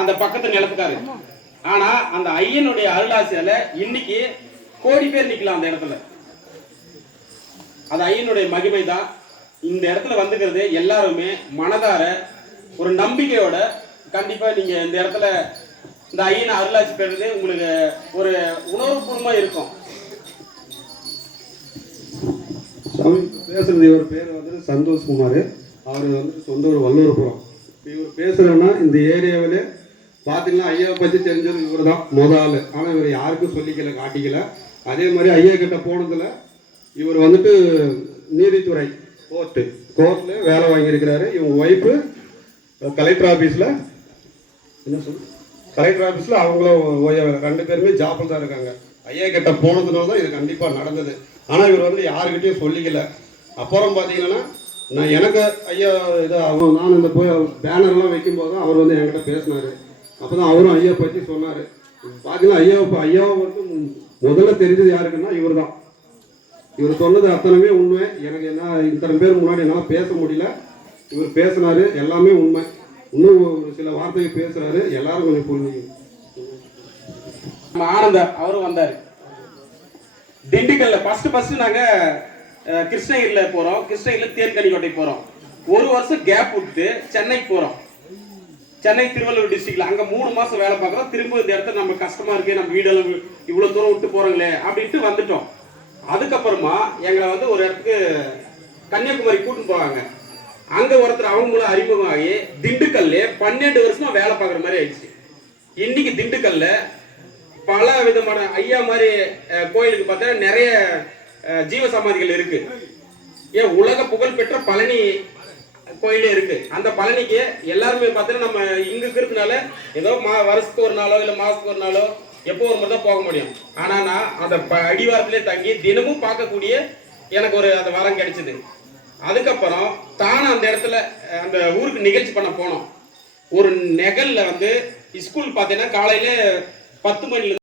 அந்த பக்கத்து நிலத்துக்காரு. ஆனா அந்த ஐயனுடைய அருளாசியால இன்னைக்கு கோடி பேர் நிக்கலாம் அந்த இடத்துல. அது ஐயனுடைய மகிமை தான் இந்த இடத்துல வந்துக்கிறது எல்லாருமே மனதார ஒரு நம்பிக்கையோட கண்டிப்பா நீங்க இந்த இடத்துல இந்த ஐயனை அருளாசி பெறுறது உங்களுக்கு ஒரு உணர்வுபூர்வமா இருக்கும். பேசுறது இவர் பேர் வந்து சந்தோஷ் குமார். அவர் வந்து சொந்த ஒரு வல்லூர்புரம் இவர் பேசுகிறேன்னா இந்த ஏரியாவில் பார்த்தீங்கன்னா ஐயாவை பற்றி தெரிஞ்சது இவர் தான் முத ஆள் ஆனால் இவர் யாருக்கும் சொல்லிக்கல காட்டிக்கல. அதே மாதிரி ஐயா கிட்ட போனதில் இவர் வந்துட்டு நீதித்துறை கோர்ட்டு கோர்ட்டில் வேலை வாங்கியிருக்கிறாரு. இவங்க ஒய்ஃபு கலெக்டர் ஆஃபீஸில் என்ன சொல் கலெக்டர் ஆஃபீஸில் அவங்களும் ஓய- ரெண்டு பேருமே ஜாப்பில் தான் இருக்காங்க. ஐயா கிட்ட போனதுனால தான் இது கண்டிப்பாக நடந்தது. ஆனால் இவர் வந்து யாருக்கிட்டையும் சொல்லிக்கல. அப்புறம் பார்த்தீங்கன்னா நான் எனக்கு ஐயா இது அவன் நான் இந்த போய் பேனர்லாம் வைக்கும்போது அவர் வந்து என்கிட்ட பேசினார். அப்போ தான் அவரும் ஐயா பற்றி சொன்னார். பார்த்தீங்கன்னா ஐயாவை ஐயாவை வந்து முதல்ல தெரிஞ்சது யாருக்குன்னா இவர் தான் இவர் சொன்னது அத்தனைமே உண்மை. எனக்கு என்ன இத்தனை பேர் முன்னாடி என்னால் பேச முடியல. இவர் பேசினாரு எல்லாமே உண்மை. இன்னும் ஒரு சில வார்த்தைகள் பேசுகிறாரு எல்லாரும் கொஞ்சம் புரிஞ்சுங்க நம்ம ஆனந்த அவரும் வந்தார். திண்டுக்கல்ல ஃபர்ஸ்ட் ஃபர்ஸ்ட் நாங்கள் கிருஷ்ணகிரியில் போகிறோம் கிருஷ்ணகிரியில் தேன்கனிக்கோட்டை போகிறோம் ஒரு வருஷம் கேப் விட்டு சென்னைக்கு போகிறோம் சென்னை திருவள்ளூர் டிஸ்ட்ரிக்ட்ல அங்கே மூணு மாதம் வேலை பார்க்குறோம். திரும்ப இந்த இடத்துல நம்ம கஷ்டமாக இருக்கு நம்ம வீடெல்லாம் இவ்வளோ தூரம் விட்டு போகிறாங்களே அப்படின்ட்டு வந்துட்டோம். அதுக்கப்புறமா எங்களை வந்து ஒரு இடத்துக்கு கன்னியாகுமரி கூட்டின்னு போவாங்க அங்கே ஒருத்தர் அவங்களும் அறிமுகமாகி திண்டுக்கல்ல பன்னெண்டு வருஷமா வேலை பார்க்குற மாதிரி ஆயிடுச்சு. இன்னைக்கு திண்டுக்கல்ல பல விதமான ஐயா மாதிரி கோயிலுக்கு பார்த்தா நிறைய ஜீவ சமாதிகள் இருக்கு. ஏன் உலக புகழ்பெற்ற பழனி கோயிலே இருக்கு. அந்த பழனிக்கு எல்லாருமே பார்த்தீங்கன்னா நம்ம இங்க இருக்கிறதுனால ஏதோ மா வருஷத்துக்கு ஒரு நாளோ இல்லை மாசத்துக்கு ஒரு நாளோ எப்போ ஒரு முறை தான் போக முடியும். ஆனா நான் அந்த ப- அடிவாரத்திலே தங்கி தினமும் பார்க்கக்கூடிய எனக்கு ஒரு அந்த வரம் கிடைச்சது. அதுக்கப்புறம் தானும் அந்த இடத்துல அந்த ஊருக்கு நிகழ்ச்சி பண்ண போனோம். ஒரு நெகல்ல வந்து ஸ்கூல் பார்த்தீங்கன்னா காலையில பத்து மணில